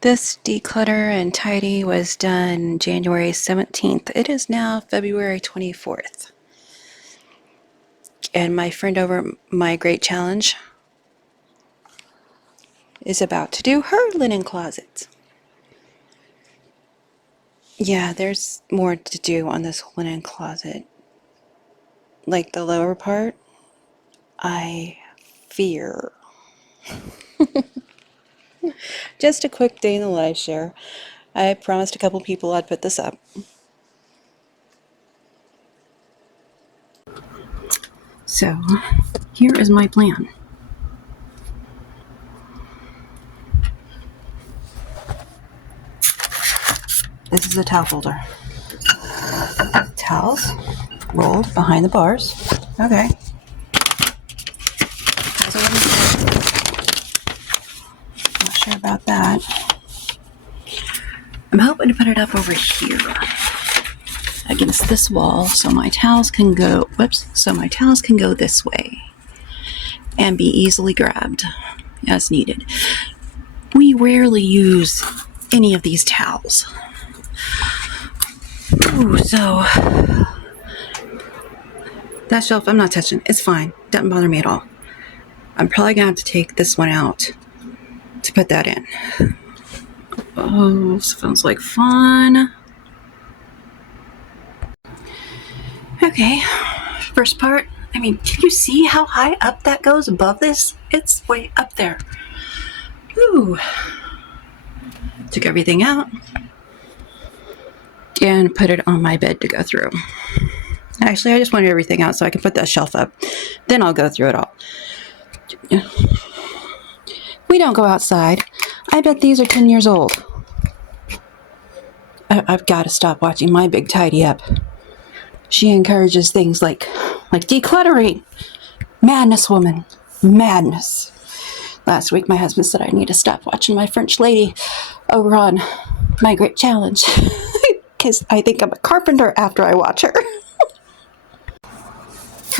This declutter and tidy was done January 17th. It is now February 24th. And my friend over my Great Challenge is about to do her linen closet. Yeah, there's more to do on this linen closet. Like the lower part, I fear. Just a quick day in the life share. I promised a couple people I'd put this up. So, here is my plan. This is a towel holder. Towels rolled behind the bars. Okay. Has a wooden stick. Not sure about that. I'm hoping to put it up over here against this wall so my towels can go, so my towels can go this way and be easily grabbed as needed. We rarely use any of these towels. Ooh, so that shelf I'm not touching. It's fine. Doesn't bother me at all. I'm probably gonna have to take this one out to put that in. Oh, sounds like fun. Okay, first part. I mean, can you see how high up that goes above this? It's way up there. Ooh. Took everything out and put it on my bed to go through. Actually, I just wanted everything out so I can put that shelf up. Then I'll go through it all. We don't go outside. I bet these are 10 years old. I've got to stop watching my big tidy up. She encourages things like decluttering. Madness, woman. Madness. Last week, my husband said I need to stop watching my French lady over on my Great Challenge. Because I think I'm a carpenter after I watch her.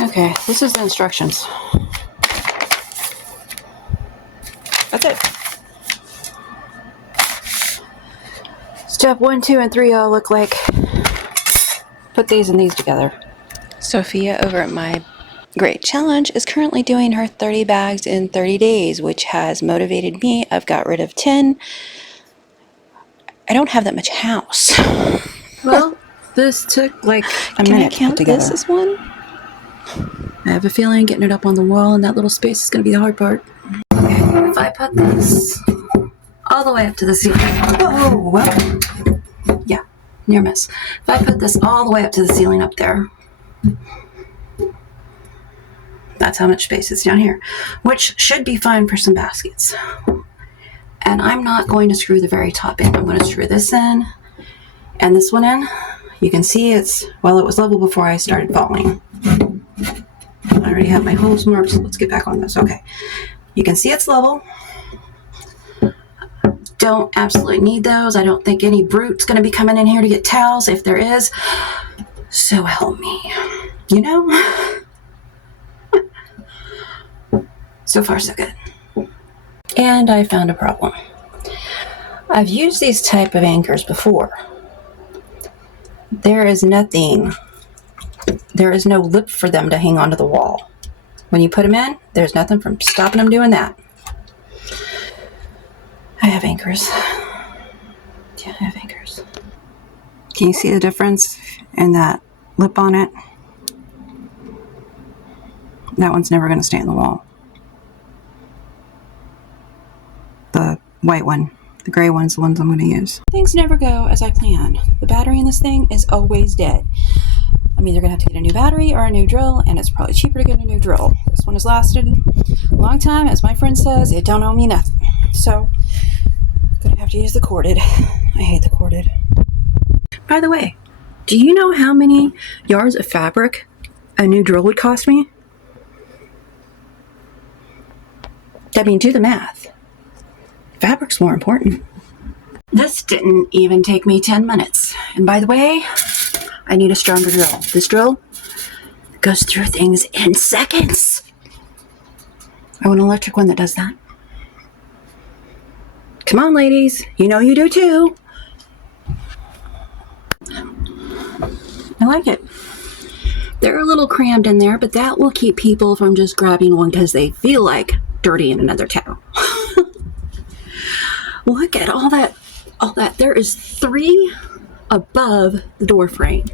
Okay, this is the instructions. That's it. Step 1, 2, and 3 all look like. Put these and these together. Sophia over at my Great Challenge is currently doing her 30 bags in 30 days, which has motivated me. I've got rid of 10. I don't have that much house. Well, this took like a minute to put together. This as one? I have a feeling getting it up on the wall in that little space is going to be the hard part. Okay, if I put this all the way up to the ceiling. Oh, well. Yeah, near miss. If I put this all the way up to the ceiling up there, that's how much space is down here, which should be fine for some baskets. And I'm not going to screw the very top in. I'm going to screw this in and this one in. You can see it was level before I started falling. I already have my holes marked, so let's get back on this. Okay. You can see it's level. Don't absolutely need those. I don't think any brute's going to be coming in here to get towels. If there is, so help me. You know? So far, so good. And I found a problem. I've used these type of anchors before. There is no lip for them to hang onto the wall. When you put them in, there's nothing from stopping them doing that. I have anchors. Yeah, I have anchors. Can you see the difference in that lip on it? That one's never going to stay in the wall. The white one. The gray one's the ones I'm going to use. Things never go as I planned. The battery in this thing is always dead. I'm either going to have to get a new battery or a new drill, and it's probably cheaper to get a new drill. This one has lasted a long time. As my friend says, it don't owe me nothing. So, I'm going to have to use the corded. I hate the corded. By the way, do you know how many yards of fabric a new drill would cost me? I mean, do the math. Fabric's more important. This didn't even take me 10 minutes. And by the way, I need a stronger drill. This drill goes through things in seconds. I want an electric one that does that. Come on, ladies. You know you do too. I like it. They're a little crammed in there, but that will keep people from just grabbing one because they feel like dirtying another towel. Look at all that. There is 3 above the door frame.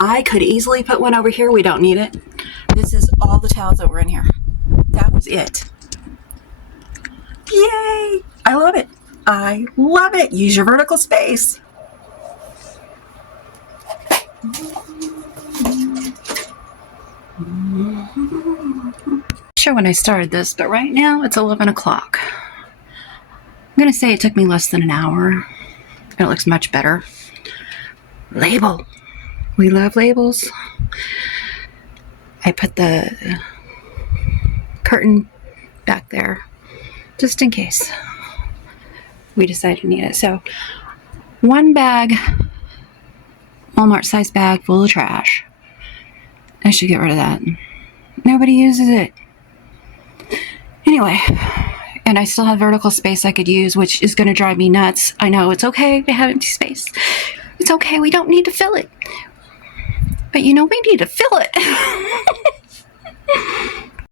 I could easily put one over here. We don't need it. This is all the towels that were in here. That was it. Yay! I love it. I love it. Use your vertical space. Sure when I started this, but right now it's 11 o'clock. I'm going to say it took me less than an hour. And it looks much better. Label. We love labels. I put the curtain back there just in case we decide to need it. So 1 bag, Walmart size bag full of trash. I should get rid of that. Nobody uses it. Anyway, and I still have vertical space I could use, which is going to drive me nuts. I know, it's okay to have empty space. It's okay, we don't need to fill it. But you know, we need to fill it.